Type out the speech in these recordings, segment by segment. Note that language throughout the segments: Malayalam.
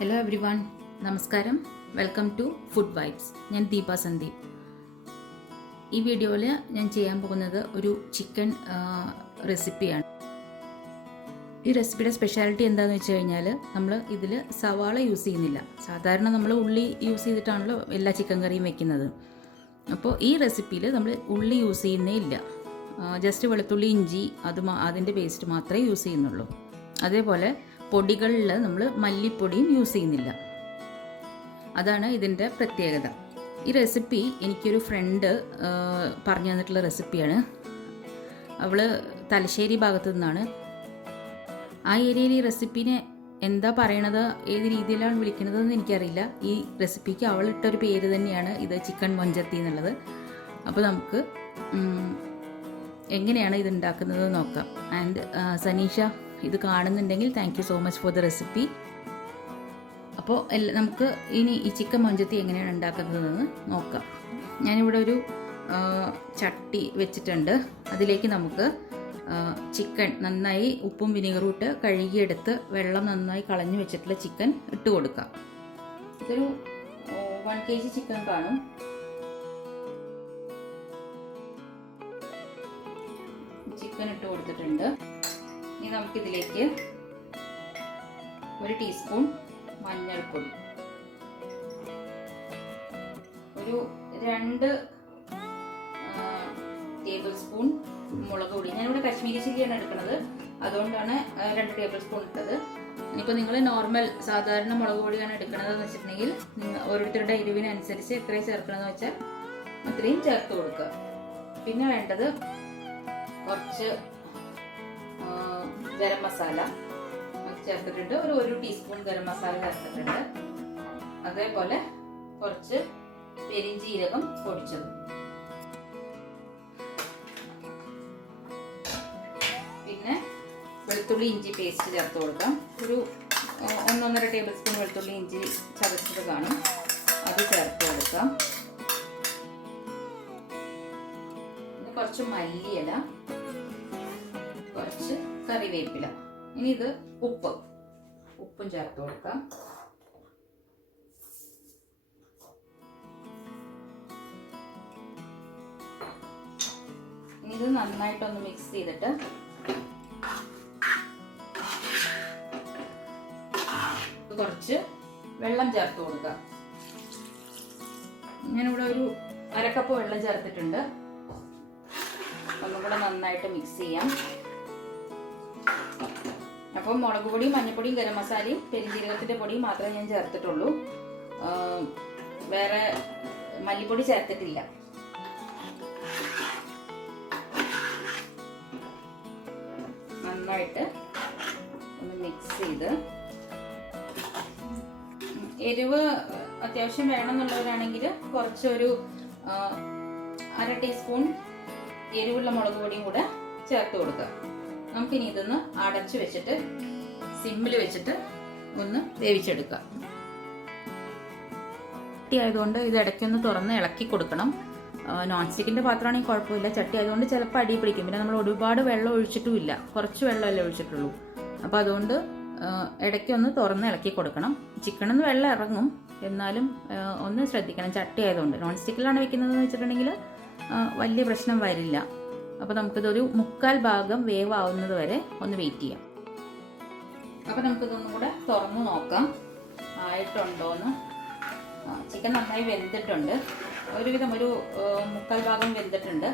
ഹലോ എവ്രി വൺ, നമസ്കാരം. Welcome to Food Vibes. ഞാൻ ദീപ സന്ദീപ്. ഈ വീഡിയോയിൽ ഞാൻ ചെയ്യാൻ പോകുന്നത് ഒരു ചിക്കൻ റെസിപ്പിയാണ്. ഈ റെസിപ്പിയുടെ സ്പെഷ്യാലിറ്റി എന്താണെന്ന് വെച്ച് കഴിഞ്ഞാൽ, നമ്മൾ ഇതിൽ സവാള യൂസ് ചെയ്യുന്നില്ല. സാധാരണ നമ്മൾ ഉള്ളി യൂസ് ചെയ്തിട്ടാണല്ലോ എല്ലാ ചിക്കൻ കറിയും വെക്കുന്നത്. അപ്പോൾ ഈ റെസിപ്പിയിൽ നമ്മൾ ഉള്ളി യൂസ് ചെയ്യുന്നേ ഇല്ല. ജസ്റ്റ് വെളുത്തുള്ളി, ഇഞ്ചി, അതിൻ്റെ പേസ്റ്റ് മാത്രമേ യൂസ് ചെയ്യുന്നുള്ളൂ. അതേപോലെ പൊടികളിൽ നമ്മൾ മല്ലിപ്പൊടിയും യൂസ് ചെയ്യുന്നില്ല. അതാണ് ഇതിൻ്റെ പ്രത്യേകത. ഈ റെസിപ്പി എനിക്കൊരു ഫ്രണ്ട് പറഞ്ഞു തന്നിട്ടുള്ള റെസിപ്പിയാണ്. അവൾ തലശ്ശേരി ഭാഗത്തു നിന്നാണ്. ആ ഏരിയയിൽ ഈ റെസിപ്പിനെ എന്താ പറയണത്, ഏത് രീതിയിലാണ് വിളിക്കുന്നതെന്ന് എനിക്കറിയില്ല. ഈ റെസിപ്പിക്ക് അവളിട്ടൊരു പേര് തന്നെയാണ് ഇത്, ചിക്കൻ മൊഞ്ചത്തി എന്നുള്ളത്. അപ്പോൾ നമുക്ക് എങ്ങനെയാണ് ഇത് ഉണ്ടാക്കുന്നത് നോക്കാം. ആൻഡ് സനീഷ ഇത് കാണുന്നുണ്ടെങ്കിൽ thank you so much for the recipe. അപ്പോൾ നമുക്ക് ഇനി ഈ ചിക്കൻ മൊഞ്ചത്തി എങ്ങനെയാണ് ഉണ്ടാക്കുന്നതെന്ന് നോക്കാം. ഞാനിവിടെ ഒരു ചട്ടി വെച്ചിട്ടുണ്ട്. അതിലേക്ക് നമുക്ക് ചിക്കൻ നന്നായി ഉപ്പും വിനീഗറും ഇട്ട് കഴുകിയെടുത്ത് വെള്ളം നന്നായി കളഞ്ഞു വെച്ചിട്ടുള്ള ചിക്കൻ ഇട്ട് കൊടുക്കാം. ഇതൊരു 1 kg ചിക്കൻ കാണും. ചിക്കൻ ഇട്ട് കൊടുത്തിട്ടുണ്ട്. ഇനി നമുക്കിതിലേക്ക് 1 ടീസ്പൂൺ മഞ്ഞൾപ്പൊടി, ഒരു 2 ടേബിൾ സ്പൂൺ മുളക് പൊടി. ഞാനിവിടെ കശ്മീരി ചില്ലിയാണ് എടുക്കുന്നത്, അതുകൊണ്ടാണ് 2 ടേബിൾ സ്പൂൺ ഇട്ടത്. ഇനിയിപ്പോൾ നിങ്ങൾ നോർമൽ സാധാരണ മുളക് പൊടിയാണ് എടുക്കണതെന്ന് വെച്ചിട്ടുണ്ടെങ്കിൽ ഓരോരുത്തരുടെ എരിവിനനുസരിച്ച് എത്രയും ചേർക്കണമെന്ന് വെച്ചാൽ അത്രയും ചേർത്ത് കൊടുക്കുക. പിന്നെ വേണ്ടത് കുറച്ച് ഗരം മസാല ചേർത്തിട്ടുണ്ട്. ഒരു 1 ടീസ്പൂൺ ഗരം മസാല ചേർത്തിട്ടുണ്ട്. അതേപോലെ കുറച്ച് പെരിഞ്ജീരകം പൊടിച്ചത്. പിന്നെ വെളുത്തുള്ളി ഇഞ്ചി പേസ്റ്റ് ചേർത്ത് കൊടുക്കാം. ഒരു 1-1.5 ടേബിൾ സ്പൂൺ വെളുത്തുള്ളി ഇഞ്ചി ചതച്ചത് കാണും, അത് ചേർത്ത് കൊടുക്കാം. പിന്നെ കുറച്ച് മല്ലിയില, കുറച്ച് കറിവേപ്പില. ഇനി ഇത് ഉപ്പും ചേർത്ത് കൊടുക്കാം. ഇനി ഇത് നന്നായിട്ടൊന്ന് മിക്സ് ചെയ്തിട്ട് കുറച്ച് വെള്ളം ചേർത്ത് കൊടുക്കാം. ഞാനിവിടെ ഒരു 1/2 കപ്പ് വെള്ളം ചേർത്തിട്ടുണ്ട്. ഒന്നും കൂടെ നന്നായിട്ട് മിക്സ് ചെയ്യാം. അപ്പം മുളക് പൊടിയും മഞ്ഞൾപ്പൊടിയും ഗരം മസാലയും പെരിഞ്ജീരകത്തിൻ്റെ പൊടിയും മാത്രമേ ഞാൻ ചേർത്തിട്ടുള്ളൂ. വേറെ മല്ലിപ്പൊടി ചേർത്തിട്ടില്ല. നന്നായിട്ട് ഒന്ന് മിക്സ് ചെയ്ത്, എരിവ് അത്യാവശ്യം വേണമെന്നുള്ളവരാണെങ്കിൽ കുറച്ചൊരു 1/2 ടീസ്പൂൺ എരിവുള്ള മുളക് പൊടിയും കൂടെ ചേർത്ത് കൊടുക്കുക. നമുക്കിനി ഇതൊന്ന് അടച്ചു വെച്ചിട്ട് സിമ്മിൽ വെച്ചിട്ട് ഒന്ന് വേവിച്ചെടുക്കാം. ചട്ടി ആയതുകൊണ്ട് ഇത് ഇടയ്ക്കൊന്ന് തുറന്ന് ഇളക്കി കൊടുക്കണം. നോൺ സ്റ്റിക്കിൻ്റെ പാത്രമാണെങ്കിൽ കുഴപ്പമില്ല. ചട്ടി ആയതുകൊണ്ട് ചിലപ്പോൾ അടി പിടിക്കും. പിന്നെ നമ്മൾ ഒരുപാട് വെള്ളം ഒഴിച്ചിട്ടുമില്ല, കുറച്ച് വെള്ളമല്ലേ ഒഴിച്ചിട്ടുള്ളൂ. അപ്പോൾ അതുകൊണ്ട് ഇടയ്ക്കൊന്ന് തുറന്ന് ഇളക്കി കൊടുക്കണം. ചിക്കനിൽ നിന്ന് വെള്ളം ഇറങ്ങും, എന്നാലും ഒന്ന് ശ്രദ്ധിക്കണം. ചട്ടി ആയതുകൊണ്ട്. നോൺ സ്റ്റിക്കിലാണ് വെക്കുന്നതെന്ന് വെച്ചിട്ടുണ്ടെങ്കിൽ വലിയ പ്രശ്നം വരില്ല. അപ്പോൾ നമുക്കിതൊരു 1/4 ഭാഗം വേവാവുന്നത് വരെ ഒന്ന് വെയിറ്റ് ചെയ്യാം. അപ്പോൾ നമുക്കിതൊന്നും കൂടെ തുറന്ന് നോക്കാം ആയിട്ടുണ്ടോയെന്ന്. ചിക്കൻ നന്നായി വെന്തിട്ടുണ്ട്, ഒരുവിധം ഒരു 1/4 ഭാഗം വെന്തിട്ടുണ്ട്.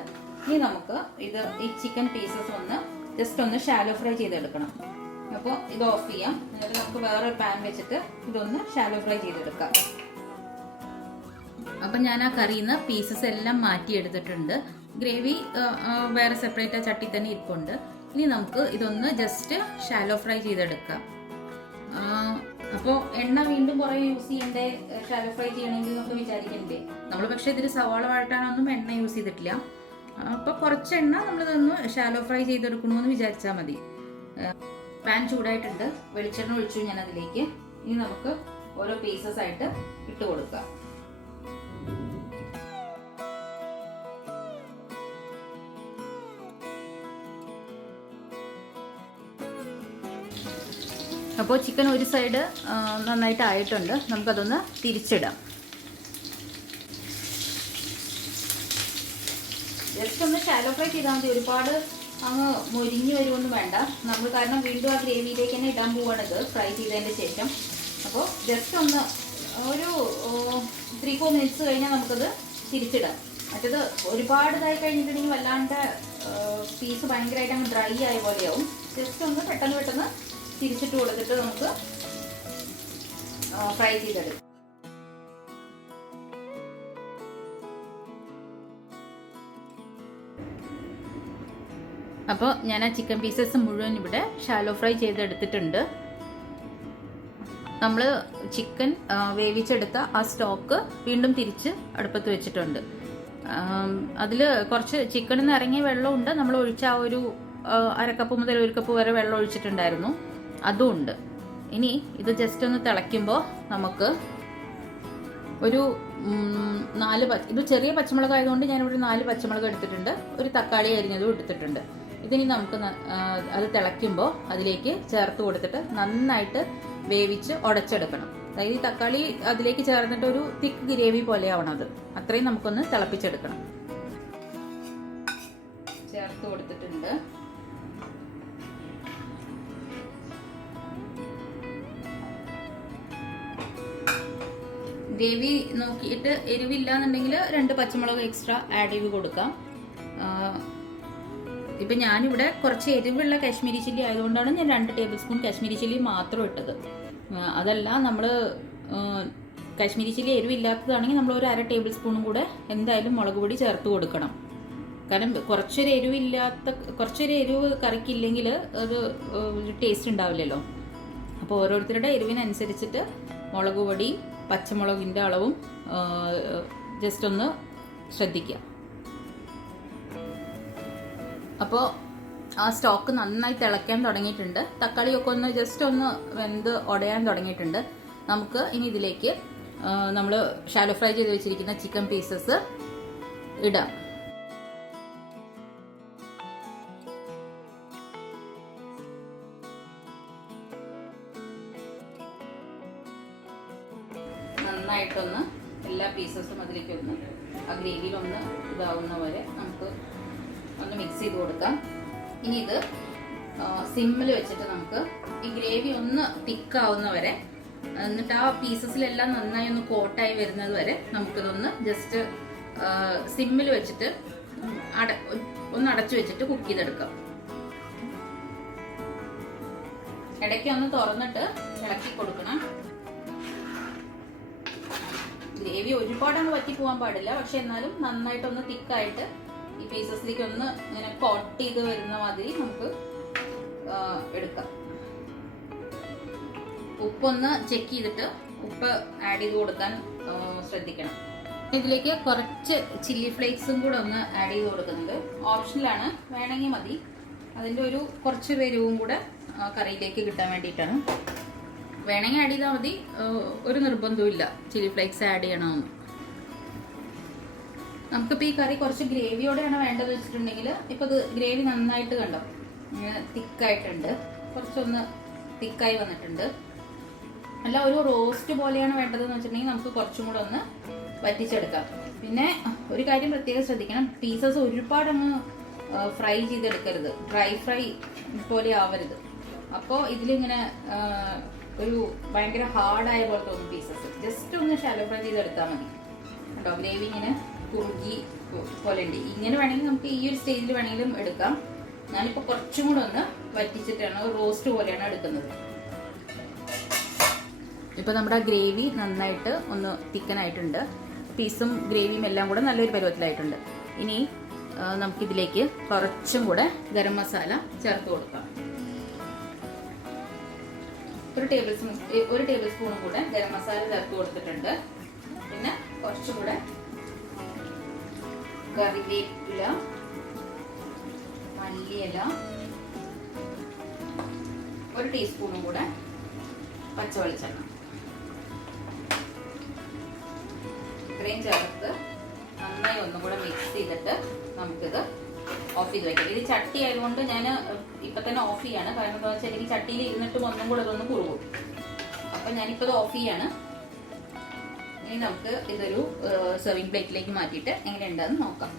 ഇനി നമുക്ക് ഈ ചിക്കൻ പീസസ് ജസ്റ്റ് ഒന്ന് ഷാലോ ഫ്രൈ ചെയ്തെടുക്കണം. അപ്പോൾ ഇത് ഓഫ് ചെയ്യാം. എന്നിട്ട് നമുക്ക് വേറൊരു പാൻ വെച്ചിട്ട് ഇതൊന്ന് ഷാലോ ഫ്രൈ ചെയ്തെടുക്കാം. അപ്പം ഞാൻ ആ കറിയിൽ നിന്ന് പീസസ് എല്ലാം മാറ്റിയെടുത്തിട്ടുണ്ട്. ഗ്രേവി വേറെ സെപ്പറേറ്റ് ആ ചട്ടി തന്നെ ഇരിപ്പുണ്ട്. ഇനി നമുക്ക് ഇതൊന്ന് ജസ്റ്റ് ഷാലോ ഫ്രൈ ചെയ്തെടുക്കാം. അപ്പോൾ എണ്ണ വീണ്ടും കുറേ യൂസ് ചെയ്യണ്ടേ ഷാലോ ഫ്രൈ ചെയ്യണമെങ്കിൽ എന്നൊക്കെ വിചാരിക്കണ്ടേ. നമ്മൾ പക്ഷേ ഇതിൽ സവാള വഴട്ടാനൊന്നും എണ്ണ യൂസ് ചെയ്തിട്ടില്ല. അപ്പോൾ കുറച്ച് എണ്ണ നമ്മളിതൊന്ന് ഷാലോ ഫ്രൈ ചെയ്തെടുക്കണമെന്ന് വിചാരിച്ചാൽ മതി. പാൻ ചൂടായിട്ടുണ്ട്, വെളിച്ചെണ്ണ ഒഴിച്ചു ഞാൻ അതിലേക്ക്. ഇനി നമുക്ക് ഓരോ പീസസ് ആയിട്ട് ഇട്ട് കൊടുക്കാം. അപ്പോൾ ചിക്കൻ ഒരു സൈഡ് നന്നായിട്ട് ആയിട്ടുണ്ട്. നമുക്കതൊന്ന് തിരിച്ചിടാം. ജസ്റ്റ് ഒന്ന് ഷാലോ ഫ്രൈ ചെയ്താൽ മതി. ഒരുപാട് അങ്ങ് മൊരിഞ്ഞ് വരുമൊന്നും വേണ്ട. നമ്മൾ കാരണം വീണ്ടും ആ ഗ്രേവിയിലേക്ക് തന്നെ ഇടാൻ പോവുകയാണിത് ഫ്രൈ ചെയ്തതിൻ്റെ ശേഷം. അപ്പോൾ ജസ്റ്റ് ഒന്ന് ഒരു 3-4 മിനിറ്റ്സ് കഴിഞ്ഞാൽ നമുക്കത് തിരിച്ചിടാം. മറ്റേത് ഒരുപാട് ഇതായി കഴിഞ്ഞിട്ടുണ്ടെങ്കിൽ വല്ലാണ്ട് പീസ് ഭയങ്കരമായിട്ട് അങ്ങ് ഡ്രൈ ആയ പോലെയാവും. ജസ്റ്റ് ഒന്ന് പെട്ടെന്ന് തിരിച്ചിട്ട് കൊടുത്തിട്ട് നമുക്ക് ഫ്രൈ ചെയ്തെടുക്കാം. അപ്പോൾ ഞാൻ ആ ചിക്കൻ പീസസ് മുഴുവൻ ഇവിടെ ഷാലോ ഫ്രൈ ചെയ്തെടുത്തിട്ടുണ്ട്. നമ്മൾ ചിക്കൻ വേവിച്ചെടുത്ത ആ സ്റ്റോക്ക് വീണ്ടും തിരിച്ച് അടുപ്പത്ത് വെച്ചിട്ടുണ്ട്. അതിൽ കുറച്ച് ചിക്കനിൽ നിന്ന് ഇറങ്ങിയ വെള്ളമുണ്ട്. നമ്മൾ ഒഴിച്ച ആ ഒരു 1/2 കപ്പ് മുതൽ 1 കപ്പ് വരെ വെള്ളം ഒഴിച്ചിട്ടുണ്ടായിരുന്നു, അതും ഉണ്ട്. ഇനി ഇത് ജസ്റ്റ് ഒന്ന് തിളയ്ക്കുമ്പോൾ നമുക്ക് ഒരു 4 ഇത് ചെറിയ പച്ചമുളക് ആയതുകൊണ്ട് ഞാനിവിടെ 4 പച്ചമുളക് എടുത്തിട്ടുണ്ട്. ഒരു തക്കാളി അരിഞ്ഞതും എടുത്തിട്ടുണ്ട്. ഇതിനി നമുക്ക് അത് തിളയ്ക്കുമ്പോൾ അതിലേക്ക് ചേർത്ത് കൊടുത്തിട്ട് നന്നായിട്ട് വേവിച്ച് ഉടച്ചെടുക്കണം. അതായത് ഈ തക്കാളി അതിലേക്ക് ചേർന്നിട്ട് ഒരു തിക്ക് ഗ്രേവി പോലെ ആവണം. അത് അത്രയും നമുക്കൊന്ന് തിളപ്പിച്ചെടുക്കണം. ചേർത്ത് കൊടുത്തിട്ടുണ്ട്. ഗ്രേവി നോക്കിയിട്ട് എരിവില്ല എന്നുണ്ടെങ്കിൽ 2 പച്ചമുളക് എക്സ്ട്രാ ആഡ് ചെയ്ത് കൊടുക്കാം. ഇപ്പം ഞാനിവിടെ കുറച്ച് എരിവുള്ള കാശ്മീരി ചില്ലി ആയതുകൊണ്ടാണ് ഞാൻ 2 ടേബിൾ സ്പൂൺ കാശ്മീരി ചില്ലി മാത്രം ഇട്ടത്. അതല്ല നമ്മൾ കാശ്മീരി ചില്ലി എരിവില്ലാത്തതാണെങ്കിൽ നമ്മൾ ഒരു 1/2 ടേബിൾ സ്പൂണും കൂടെ എന്തായാലും മുളക് പൊടി ചേർത്ത് കൊടുക്കണം. കാരണം കുറച്ചൊരു എരിവ് കറിക്കില്ലെങ്കിൽ അത് ടേസ്റ്റ് ഉണ്ടാവില്ലല്ലോ. അപ്പോൾ ഓരോരുത്തരുടെ എരിവിനനുസരിച്ചിട്ട് മുളക് പൊടിയും പച്ചമുളകിൻ്റെ അളവും ജസ്റ്റ് ഒന്ന് ശ്രദ്ധിക്കുക. അപ്പോൾ ആ സ്റ്റോക്ക് നന്നായി തിളയ്ക്കാൻ തുടങ്ങിയിട്ടുണ്ട്. തക്കാളിയൊക്കെ ഒന്ന് ജസ്റ്റ് ഒന്ന് വെന്ത് ഉടയാൻ തുടങ്ങിയിട്ടുണ്ട്. നമുക്ക് ഇനി ഇതിലേക്ക് നമ്മൾ ഷാലോ ഫ്രൈ ചെയ്ത് വെച്ചിരിക്കുന്ന ചിക്കൻ പീസസ് ഇടാം. നന്നായിട്ടൊന്ന് എല്ലാ പീസസും അതിലേക്കൊന്ന് ആ ഗ്രേവിയിലൊന്ന് ഇതാവുന്ന വരെ നമുക്ക് ഒന്ന് മിക്സ് ചെയ്ത് കൊടുക്കാം. ഇനി ഇത് സിമ്മിൽ വെച്ചിട്ട് നമുക്ക് ഈ ഗ്രേവി ഒന്ന് തിക്കാവുന്ന വരെ, എന്നിട്ട് ആ പീസസിലെല്ലാം നന്നായി ഒന്ന് കോട്ടായി വരുന്നത് വരെ നമുക്കിതൊന്ന് ജസ്റ്റ് സിമ്മിൽ വെച്ചിട്ട് ഒന്ന് അടച്ചു വെച്ചിട്ട് കുക്ക് ചെയ്തെടുക്കാം. ഇടയ്ക്ക് ഒന്ന് തുറന്നിട്ട് ഇളക്കി കൊടുക്കണം. ഗ്രേവി ഒരുപാടങ്ങ് വറ്റി പോകാൻ പാടില്ല, പക്ഷെ എന്നാലും നന്നായിട്ടൊന്ന് തിക്കായിട്ട് ഈ പീസസിലേക്ക് ഒന്ന് ഇങ്ങനെ കോട്ട് ചെയ്ത് വരുന്ന മാതിരി നമുക്ക് എടുക്കാം. ഉപ്പൊന്ന് ചെക്ക് ചെയ്തിട്ട് ഉപ്പ് ആഡ് ചെയ്ത് കൊടുക്കാൻ ശ്രദ്ധിക്കണം. ഇതിലേക്ക് കുറച്ച് ചില്ലി ഫ്ലേക്സും കൂടെ ഒന്ന് ആഡ് ചെയ്ത് കൊടുക്കുന്നുണ്ട്. ഓപ്ഷനിലാണ്, വേണമെങ്കിൽ മതി. അതിൻ്റെ ഒരു കുറച്ച് എരിവും കൂടെ കറിയിലേക്ക് കിട്ടാൻ വേണ്ടിയിട്ടാണ്. വേണമെങ്കിൽ ആഡ് ചെയ്താൽ മതി, ഒരു നിർബന്ധവും ഇല്ല ചില്ലി ഫ്ലേക്സ് ആഡ് ചെയ്യണമെന്ന്. നമുക്കിപ്പോൾ ഈ കറി കുറച്ച് ഗ്രേവിയോടെയാണ് വേണ്ടത് വെച്ചിട്ടുണ്ടെങ്കിൽ, ഇപ്പോൾ ഇത് ഗ്രേവി നന്നായിട്ട് കണ്ടോ ഇങ്ങനെ തിക്കായിട്ടുണ്ട്, കുറച്ചൊന്ന് തിക്കായി വന്നിട്ടുണ്ട്. അല്ല ഒരു റോസ്റ്റ് പോലെയാണ് വേണ്ടതെന്ന് വെച്ചിട്ടുണ്ടെങ്കിൽ നമുക്ക് കുറച്ചും കൂടെ ഒന്ന് വറ്റിച്ചെടുക്കാം. പിന്നെ ഒരു കാര്യം പ്രത്യേകം ശ്രദ്ധിക്കണം, പീസസ് ഒരുപാടങ്ങ് ഫ്രൈ ചെയ്തെടുക്കരുത്, ഡ്രൈ ഫ്രൈ പോലെ ആവരുത്. അപ്പോൾ ഇതിലിങ്ങനെ ഒരു ഭയങ്കര ഹാർഡായ പോലെ തോന്നും പീസസ്. ജസ്റ്റ് ഒന്ന് ഷാലോ ഫ്രൈ ചെയ്തെടുത്താൽ മതി. കേട്ടോ, ഗ്രേവി ഇങ്ങനെ കുറുകി പോലെ ഉണ്ട്. ഇങ്ങനെ വേണമെങ്കിൽ നമുക്ക് ഈ ഒരു സ്റ്റേജിൽ വേണമെങ്കിലും എടുക്കാം. ഞാനിപ്പോൾ കുറച്ചും കൂടെ ഒന്ന് വറ്റിച്ചിട്ടാണ്, റോസ്റ്റ് പോലെയാണ് എടുക്കുന്നത്. ഇപ്പോൾ നമ്മുടെ ഗ്രേവി നന്നായിട്ട് ഒന്ന് തിക്കനായിട്ടുണ്ട്. പീസും ഗ്രേവിയും എല്ലാം കൂടെ നല്ലൊരു പരുവത്തിലായിട്ടുണ്ട്. ഇനി നമുക്കിതിലേക്ക് കുറച്ചും കൂടെ ഗരം മസാല ചേർത്ത് കൊടുക്കാം. ഒരു ടേബിൾ സ്പൂണും കൂടെ ഗരം മസാല ചേർത്ത് കൊടുത്തിട്ടുണ്ട്. പിന്നെ കുറച്ചും കൂടെ കറിവേപ്പില, മല്ലിയില, 1 ടീസ്പൂണും കൂടെ പച്ചവെളിച്ചെണ്ണ, ഇത്രയും ചേർത്ത് നന്നായി ഒന്നും കൂടെ മിക്സ് ചെയ്തിട്ട് നമുക്കിത് ഓഫ് ചെയ്ത് വെക്കാം. ഇത് ചട്ടി ആയതുകൊണ്ട് ഞാൻ ഇപ്പം തന്നെ ഓഫ് ചെയ്യാണ്. കാരണം എന്താ വെച്ചാൽ എനിക്ക് ചട്ടിയിൽ ഇരുന്നിട്ടും ഒന്നും കൂടെ ഇതൊന്ന് കുറുകും. അപ്പം ഞാനിപ്പോൾ ഇത് ഓഫ് ചെയ്യാണ്. ഇനി നമുക്ക് ഇതൊരു സെർവിങ് പ്ലേറ്റിലേക്ക് മാറ്റിയിട്ട് എങ്ങനെയുണ്ടെന്ന് നോക്കാം.